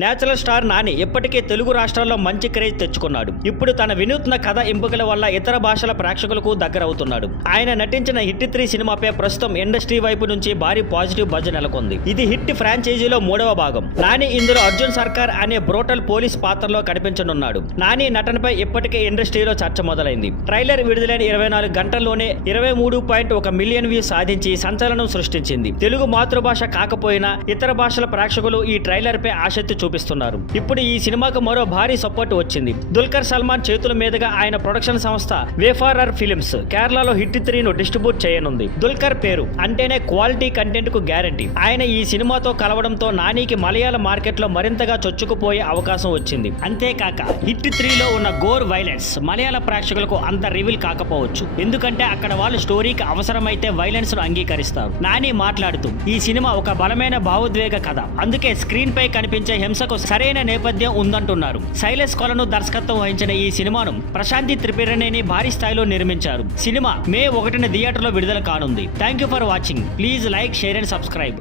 Natural star Nani ఇప్పటికే తెలుగు రాష్ట్రాల్లో మంచి క్రేజ్ తెచ్చుకున్నాడు. ఇప్పుడు తన వినూత్న కథ ఎంపికల వల్ల ఇతర భాషల ప్రేక్షకులకు దగ్గరవుతున్నాడు. ఆయన నటించిన హిట్ 3 సినిమాపై ప్రస్తుతం ఇండస్ట్రీ వైపు నుంచి భారీ పాజిటివ్ బజ్ నెలకొంది. ఇది హిట్ ఫ్రాంచైజీలో 3వ భాగం. నాని ఇందులో అర్జున్ సర్కార్ అనే బ్రోటల్ పోలీస్ పాత్రలో కనిపించనున్నాడు. నాని నటనపై ఇప్పటికే ఇండస్ట్రీలో చర్చ మొదలైంది. ట్రైలర్ విడుదలైన 24 గంటల్లోనే 23.1 మిలియన్ వ్యూస్ సాధించి సంచలనం సృష్టించింది. తెలుగు మాతృభాష కాకపోయినా ఇతర భాషల ప్రేక్షకులు ఈ ట్రైలర్ పై ఆసక్తి చూపిస్తున్నారు. ఇప్పుడు ఈ సినిమాకు మరో భారీ సపోర్ట్ వచ్చింది. దుల్కర్ సల్మాన్ చేతుల మీదుగా ఆయన ప్రొడక్షన్ సంస్థ వేఫారర్ ఫిలిమ్స్ కేరళలో హిట్ 3 ను డిస్ట్రిబ్యూట్ చేయనుంది. దుల్కర్ పేరు అంటేనే క్వాలిటీ కంటెంట్ కు గ్యారంటీ. ఆయన ఈ సినిమాతో కలవడంతో నానికి మలయాళ మార్కెట్ లో మరింతగా చొచ్చుకుపోయే అవకాశం వచ్చింది. అంతేకాక హిట్ 3 లో ఉన్న గోర్ వైలెన్స్ మలయాళ ప్రేక్షకులకు అంత రివీల్ కాకపోవచ్చు. ఎందుకంటే అక్కడ వాళ్ళు స్టోరీకి అవసరమైతే వైలెన్స్ ను అంగీకరిస్తారు. నాని మాట్లాడుతూ ఈ సినిమా ఒక బలమైన భావోద్వేగ కథ, అందుకే స్క్రీన్ పై కనిపించే హింసకు సరైన నేపథ్యం ఉందంటున్నారు. శైలేష్ కొలను దర్శకత్వం వహించిన ఈ సినిమాను ప్రశాంతి త్రిపురనేని భారీ స్థాయిలో నిర్మించారు. సినిమా మే 1న థియేటర్లో విడుదల కానుంది. Thank you for watching. Please like, share and subscribe.